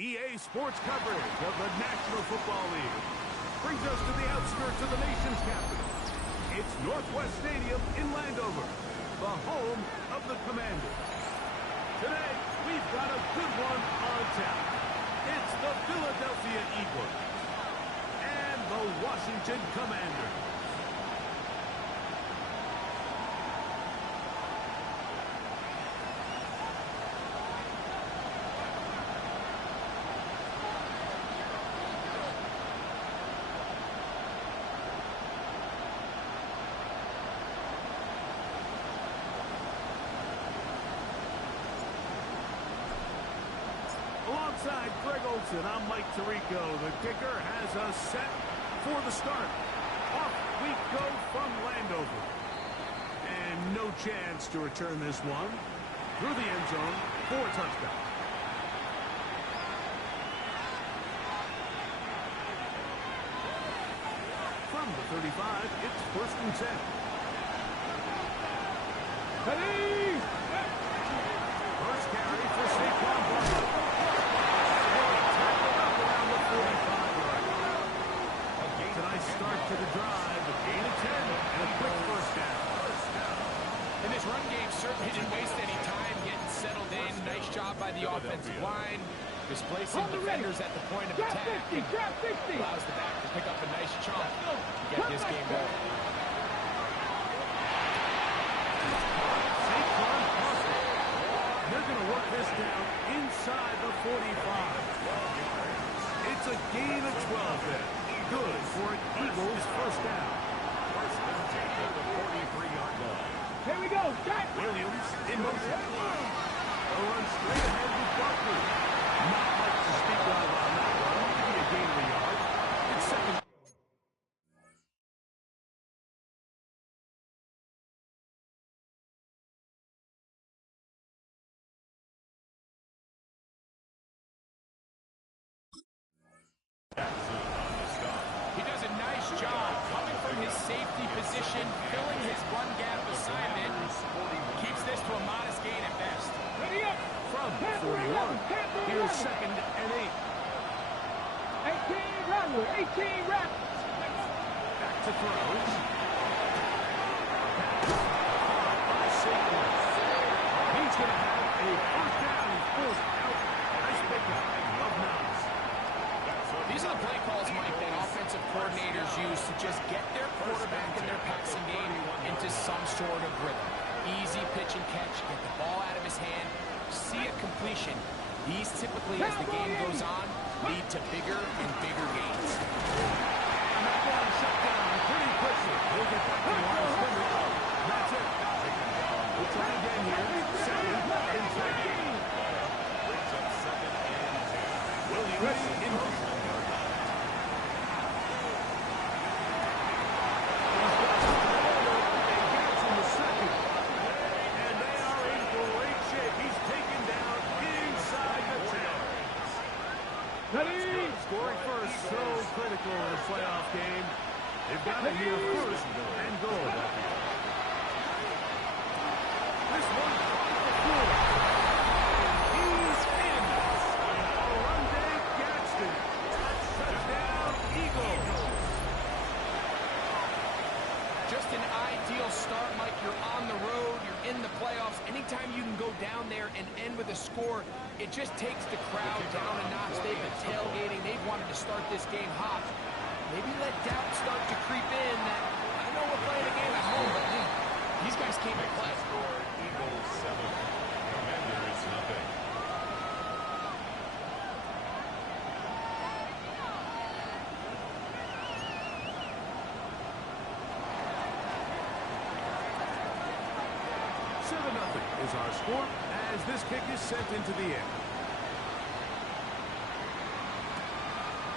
EA Sports coverage of the National Football League brings us to the outskirts of the nation's capital. It's Northwest Stadium in Landover, the home of the Commanders. Today, we've got a good one on tap. It's the Philadelphia Eagles and the Washington Commanders. Alongside Greg Olsen, I'm Mike Tirico. The kicker has us set for the start. Off we go from Landover. And no chance to return this one through the end zone for a touchdown. From the 35, it's 1st and 10. Ready! First carry for Saquon Barkley. Nice start to the drive, a gain of 10, and a quick first down. And this run game certainly didn't waste any time getting settled in. Nice job by the offensive line, displacing defenders at the point of attack. Allows the back to pick up a nice chunk to get this game rolling. Saquon Barkley. They're going to work this down inside the 45. It's a gain of 12 there. Good for an Eagles first down. First and 10 at the 43-yard line. Here we go. Williams in motion. A run straight ahead with Barkley. Not much to speak of on that one. Maybe a gain of a yard. It's second. He does a nice job coming from his safety position, filling his run gap assignment. Keeps this to a modest gain at best. From 41, here's 2nd and 8. 18 Rattler, 18 Rattler. Back to throws. By Saquon. He's going to have a first down. He's forced out. Nice pickup. Love Nice. These are the play calls, Mike, that offensive coordinators use to just get their quarterback and their passing game into some sort of rhythm. Easy pitch and catch, get the ball out of his hand, see a completion. These typically, as the game goes on, lead to bigger and bigger gains. And that ball is shut down pretty quickly. He'll get back to the line of scrimmage. That's it. We'll try again here. 2nd and 10. Brings up 2nd and 10. Williams in motion. Scoring first, so critical in a playoff game. They've got to hear first and goal. This one on the floor. He's in. Orlando Gadsden. Touchdown, Eagles. Just an ideal start, Mike. You're on the road, you're in the playoffs. Anytime you can go down there and end with a score, it just takes the crowd down a notch. They've been tailgating. They've wanted to start this game hot. Maybe let doubt start to creep in that, I know we're playing a game at home, but hey, these guys came to play. Eagles 7. Commanders nothing. Is our score as this kick is sent into the air.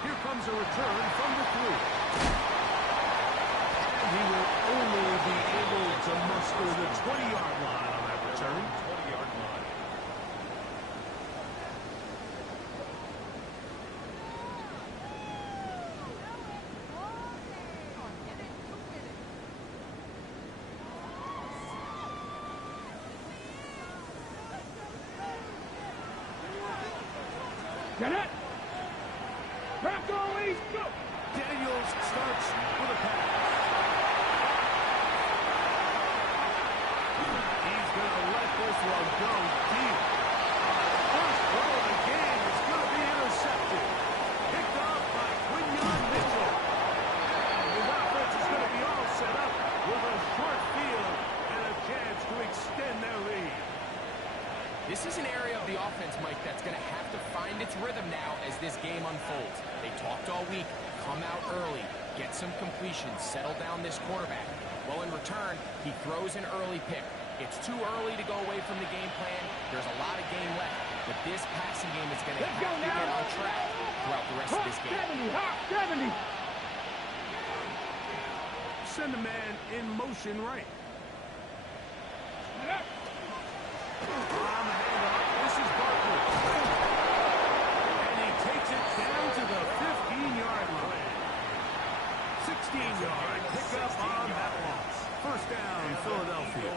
Here comes a return from the 3. And he will only be able to muster the 20-yard line on that return. 20-yard line. Get it. Bronco East, go. Daniels starts with a pass. He's going to let this one go deep. First throw of the game is going to be intercepted. Picked off by Quinyon Mitchell. And his offense is going to be all set up with a short field and a chance to extend their lead. This is an area of the offense, Mike, that's going to have to find its rhythm now as this game unfolds. They talked all week, come out early, get some completions, settle down this quarterback. Well, in return, he throws an early pick. It's too early to go away from the game plan. There's a lot of game left, but this passing game is going to have to get on track throughout the rest of this game. 70, 70. Send a man in motion right. On the handoff, this is Barkley. And he takes it down to the 15-yard line. 16-yard pickup on that loss. First down, Philadelphia.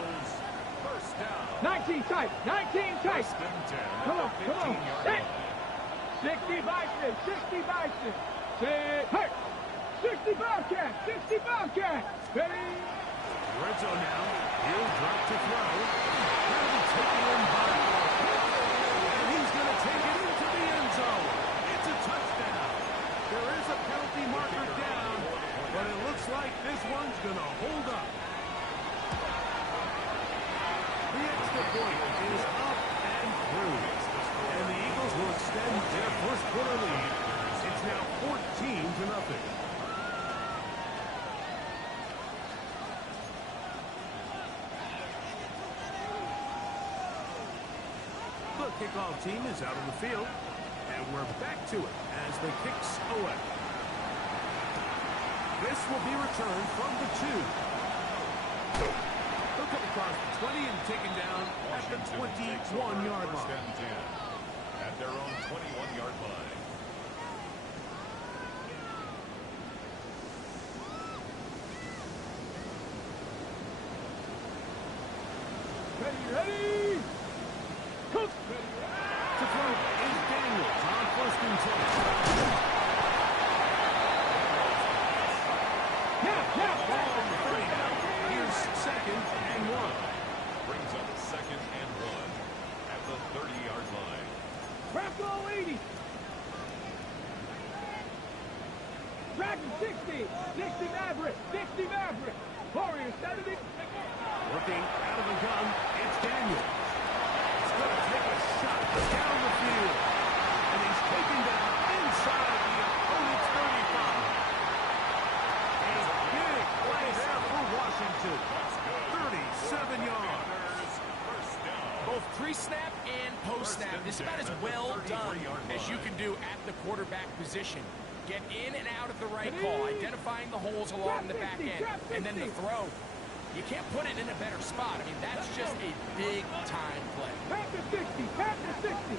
First down. 19 tight, 19 tight. Come on, come on. 60 Bison, 60 Bison. Hey, 60 Bobcat, 60 Bobcat. Ready? Red zone now. He'll drop to throw. That'll be taken in by Barkley. And he's going to take it into the end zone. It's a touchdown. There is a penalty marker down, but it looks like this one's going to hold up. The extra point is up and through. And the Eagles will extend their first quarter lead. It's now 14-0. The kickoff team is out on the field, and we're back to it as the kicks away. This will be returned from the 2. They'll come across the 20 and taken down at the 21-yard line. At their own 21-yard line. Ready? Cook. To throw is Daniels on 1st and 10. Ball on the 30 now. Here's 2nd and 1. Brings up 2nd and 1 at the 30-yard line. Bronco 80. Dragon 60. 60 Maverick. 60 Maverick. Warrior 70. Looking out of the gun, it's Daniels. He's going to take a shot down the field. And he's taken down inside the opponent's 35. A big play there for Washington. 37 yards. Both pre-snap and post-snap, this is about as well done as you can do at the quarterback position. Get in and out at the right call, identifying the holes along the back end, and then the throw. You can't put it in a better spot. I mean, that's just a big-time play. Pass to 60. Pass to 60.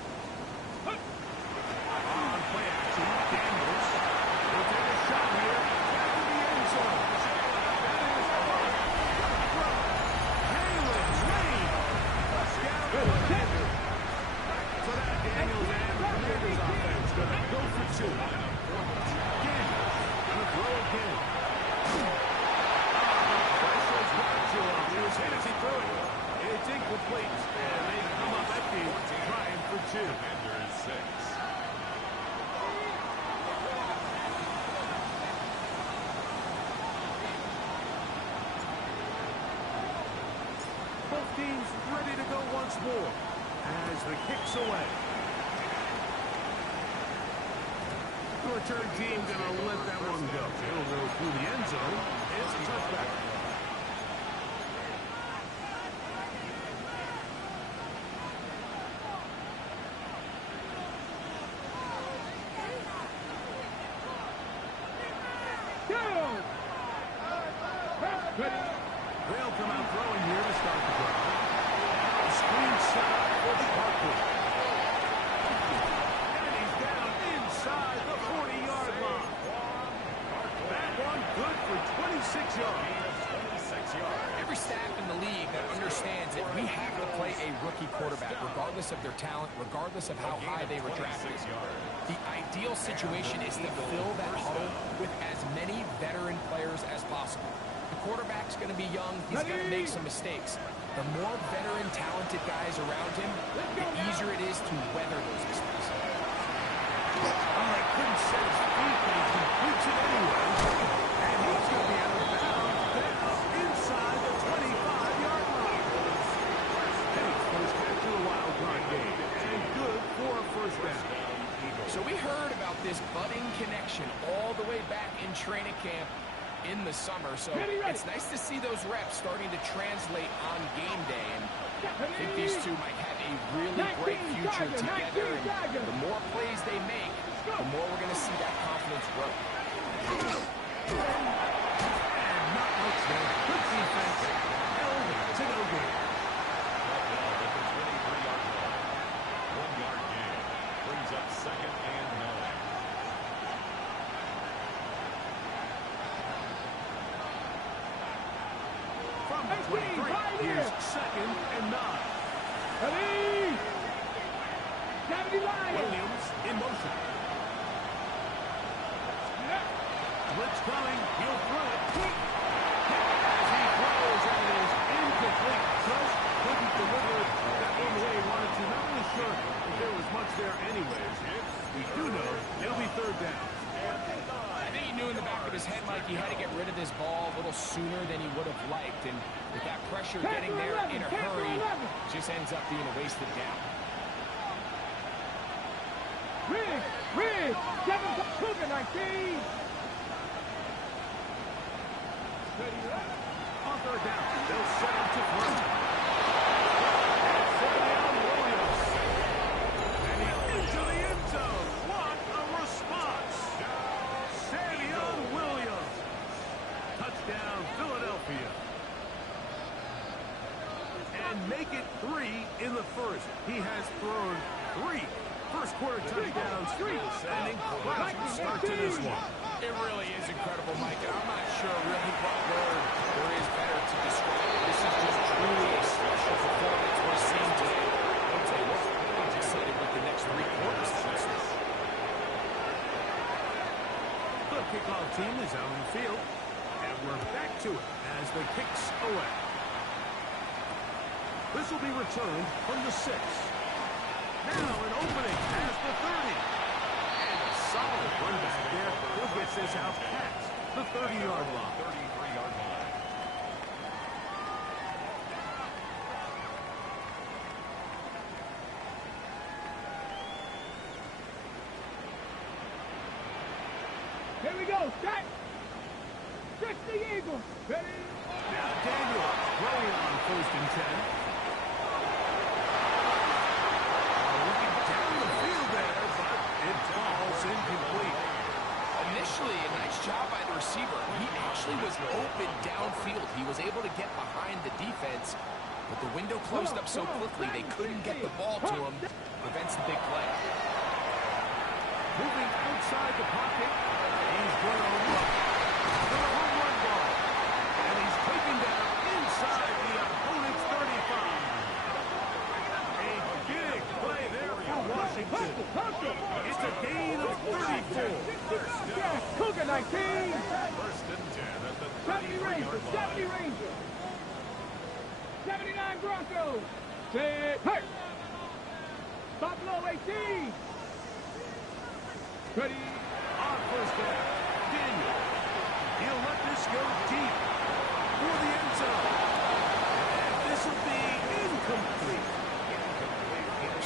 On play action, Daniels will take a shot here back to the end zone. That is from Haylen Lane. Touchdown Commanders. So that Daniels and Commanders offense going to go for 2. Daniels going to throw again. Pressure's got to him. He was hit as he threw it. It's incomplete, and they come up empty, trying for 2. Commanders 6. Both teams ready to go once more as the kicks away. The return team going to let that one go. It'll go through the end zone. It's a touchback. They'll come out throwing here to start the drive. Screen set up for Barkley. And he's down inside the 40-yard line. That one good for 26 yards. yards. Every staff in the league that understands that we have to play a rookie quarterback, regardless of their talent, regardless of how high they were drafted. The ideal situation is to fill that huddle with as many veteran players as possible. The quarterback's going to be young. He's going to make some mistakes. The more veteran, talented guys around him, the easier it is to weather those mistakes. Oh, he couldn't set his feet, but he completes it anyway. And he's going to be out of bounds down inside the 25-yard line. Penny's first catch of the wild card game. And good for a first down. So we heard about this budding connection all the way back in training camp in the summer. So it's nice to see those reps starting to translate on game day. And I think these two might have a really great future together. And the more plays they make, the more we're going to see that confidence grow. And not much there. Good defense. Held to no gain. At the 23-yard line. 1-yard gain. Brings up 2nd and 9. From the 23, here's 2nd and 9. Ready? 70 line. Williams in motion. Blitz coming. He'll throw it. As he throws, and it is incomplete. Just couldn't deliver it that one the way he wanted to. Not really sure if there was much there anyways. We do know it'll be 3rd down. I think he knew in the back of his head, Mike, he had to get rid of this ball a little sooner than he would have liked. And with that pressure getting there in a hurry, just ends up being a wasted down. Riggs, 7 Cougar 19. On 3rd down, they'll set him to throw. Savion Williams. And he's into the end zone. What a response. Savion Williams. Touchdown, Philadelphia. And make it 3 in the first. He has thrown 3 first-quarter touchdowns. An incredible start to this one. It really is incredible, Mike, and I'm not sure really what word there is better to describe it. This is just truly a special performance we're seeing today. I'll tell you what, I'm excited with the next 3 quarters. The kickoff team is out on the field, and we're back to it as the kicks away. This will be returned from the 6. Now an opening past the 30. And a solid run back there. He'll get this out past the 30-yard line. 33-yard line. Here we go. Set. 60 Eagles. Ready? Now Daniel throwing on 1st and 10. Looking down the field there, but it falls incomplete. Initially, a nice job by the receiver. He actually was open downfield. He was able to get behind the defense, but the window closed up so quickly they couldn't get the ball to him. Prevents the big play. Moving outside the pocket, he's going to look for a home run ball. And he's taken down inside the opponent's 35. A big play there for Washington. It's a gain of 34. Cougar 19. 1st and 10 at the 70 33-yard Rangers. line. 70 Rangers. 79 Broncos. Set. Hey. Buffalo 18. Ready? On 1st down, Daniel. He'll let this go deep for the end zone. And this will be incomplete.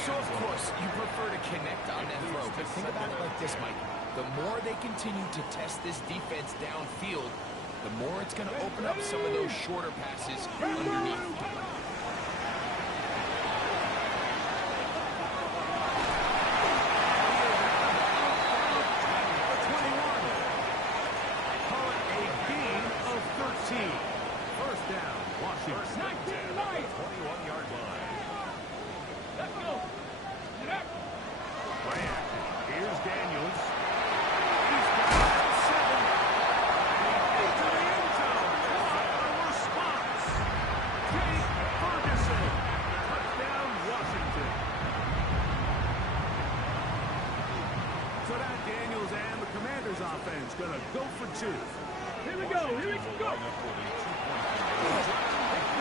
So, of course, you prefer to connect on that throw, but think about it like this, Mike. The more they continue to test this defense downfield, the more it's going to open up some of those shorter passes underneath. is going to go for two. Here we go. Here we go. Pick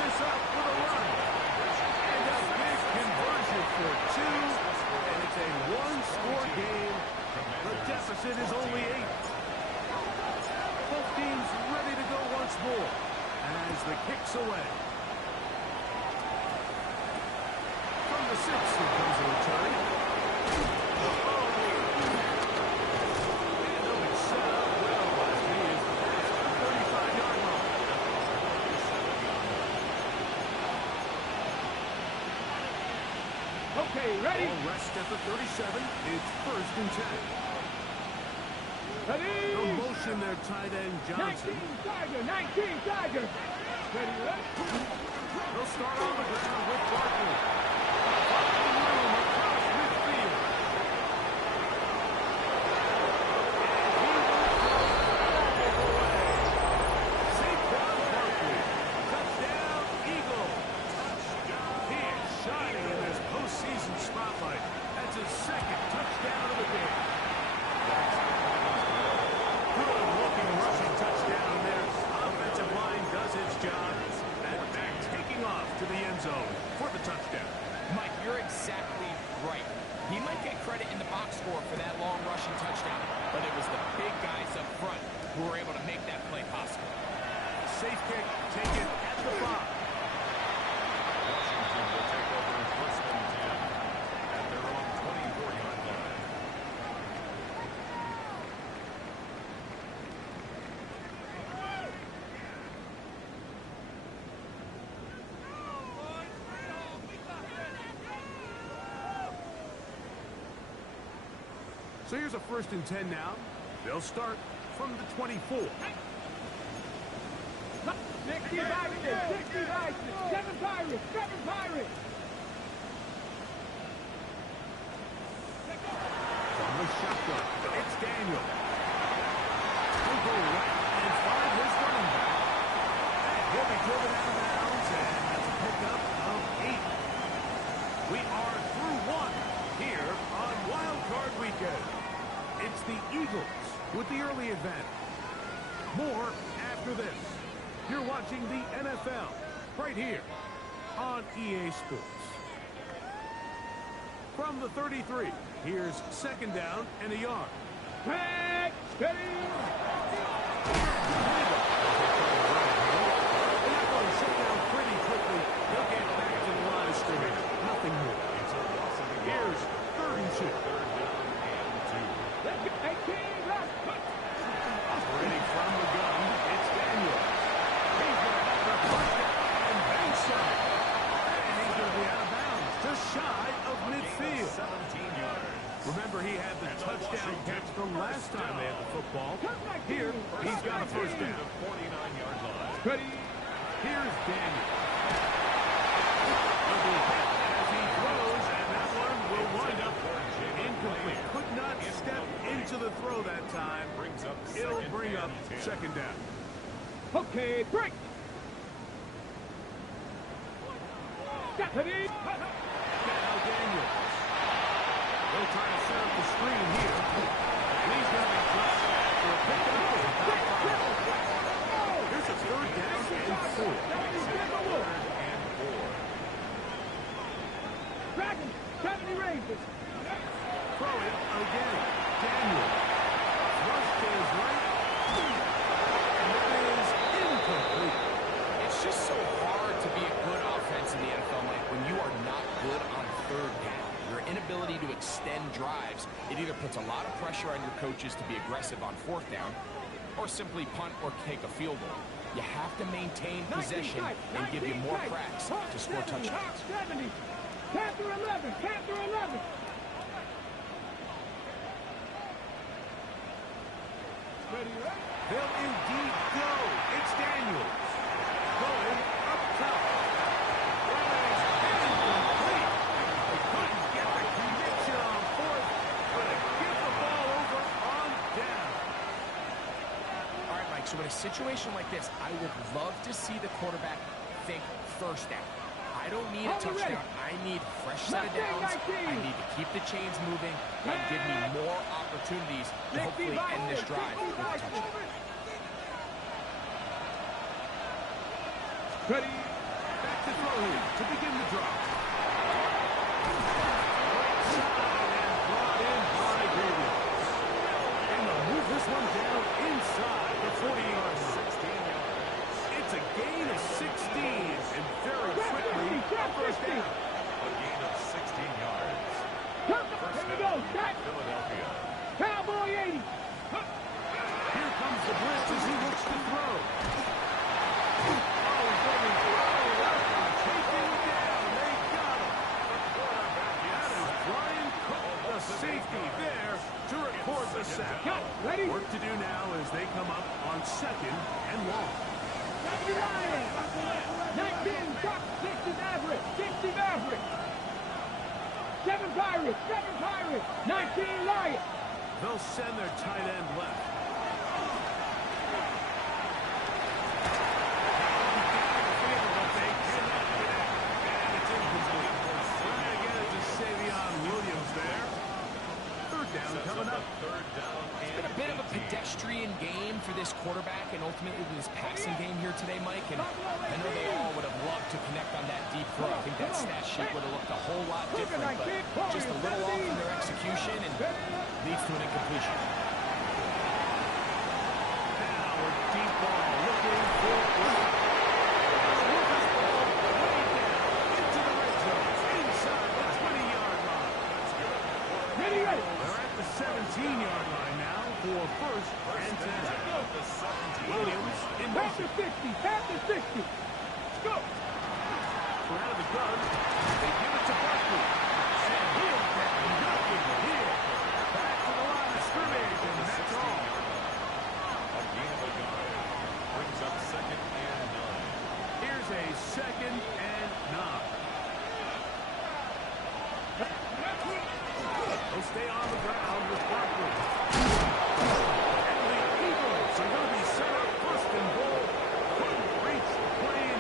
this up with a run. And a big conversion for two. And it's a one-score game. The deficit is only 8. Both teams ready to go once more as the kick's away. From the 6, here comes a return. And he'll be set up well as he is past the 35-yard line. Okay, ready? Ball rest at the 37. It's 1st and 10. Ready? No motion there, tight end Johnson. 19 Tiger. 19 Tiger. Ready, ready? They'll start on the ground with Barkley. Finding room across midfield. And he will throw it away. Saquon Barkley. Touchdown, Eagles. He is shining in this postseason spotlight. That's his 2nd touchdown of the game. Good-looking rushing touchdown there. Offensive line does its job. And back taking off to the end zone for the touchdown. Mike, you're exactly right. He might get credit in the box score for that long rushing touchdown, but it was the big guys up front who were able to make that play possible. Safe kick taken at the 5. Washington will take over 1st and 10 at their own 24-yard line. So here's a 1st and 10 now. They'll start from the 24. 60 Vikings. 60 Vikings. 7 Pirates. 7 Pirates. From the shotgun, it's Daniel. He'll go right and find his running back. And he'll be driven out of bounds, and that's a pickup of 8. We are through 1 here on Wild Card Weekend. It's the Eagles with the early advantage. More after this. You're watching the NFL right here on EA Sports. From the 33, here's 2nd down and a yard. Back. Steady. They're not going to shut down pretty quickly. They'll get back to the line of scrimmage. Nothing more. It's a loss of the Here's 3rd and 2. 18 left. Operating from the gun, it's Daniel. He's going to have a touchdown and then some. And he's going to be out of bounds, just shy of midfield. 17 yards. Remember, he had the touchdown catch the last time they had the football. Here, he's got a 1st down. 49-yard line. Ready? Here's Daniel. He'll be hit as he throws, and that one will wind up incomplete. Could not step into the throw that time. Brings up It'll 2nd bring up and 10. 2nd down. Okay, break. Ready? Now Daniels. They'll try to set up the screen here. And he's going to be dropped for a pickup of about 5. Here's a 3rd down and 4. Dragon, 70 Rangers. Throwing again. Daniel. Rush to his right. And that is incomplete. It's just so hard to be a good offense in the NFL, Mike, when you are not good on 3rd down. Your inability to extend drives, it either puts a lot of pressure on your coaches to be aggressive on 4th down, or simply punt or take a field goal. You have to maintain possession and give you more cracks to score touchdowns. 70. Panther 11. Panther 11. Ready, ready? They'll indeed go. It's Daniels. Going up top. That is incomplete. They couldn't get the connection on 4th, but they give the ball over on down. All right, Mike, so in a situation like this, I would love to see the quarterback think 1st down. I don't need a touchdown. I need fresh set of downs. I need to keep the chains moving and give me more opportunities opportunities to hopefully end this drive with a touchdown. Ready. Back to throw here to begin the drop. Right side and brought in by Gabriel. And they'll move this one down inside the 40-yard line. 16 yards. It's a gain of 16 and very quickly a first down. A gain of 16 yards. First Here we down, go. Set. Philadelphia. Cowboy 80. Here comes the blitz as he looks to throw. Safety there to record the sack. Ready? Work to do now as they come up on 2nd and long. 19 Ducks, 60 Mavericks, 60 Mavericks. 7 Pirates, 7 Pirates, 19 Lions. They'll send their tight end left. And it's incomplete. Trying to get it to Savion Williams there. Third down coming up. Third down. It's been a bit of a pedestrian game for this quarterback and ultimately this passing game here today, Mike. And I know they all would have loved to connect on that deep throw. I think that stat sheet would have looked a whole lot different, but just a little off in their execution and leads to an incompletion. Now a deep ball looking for Williams. This ball way down into the red zone. Inside the 20-yard line. Ready, ready. They're at the 17-yard line now for first and 10. The 17. Williams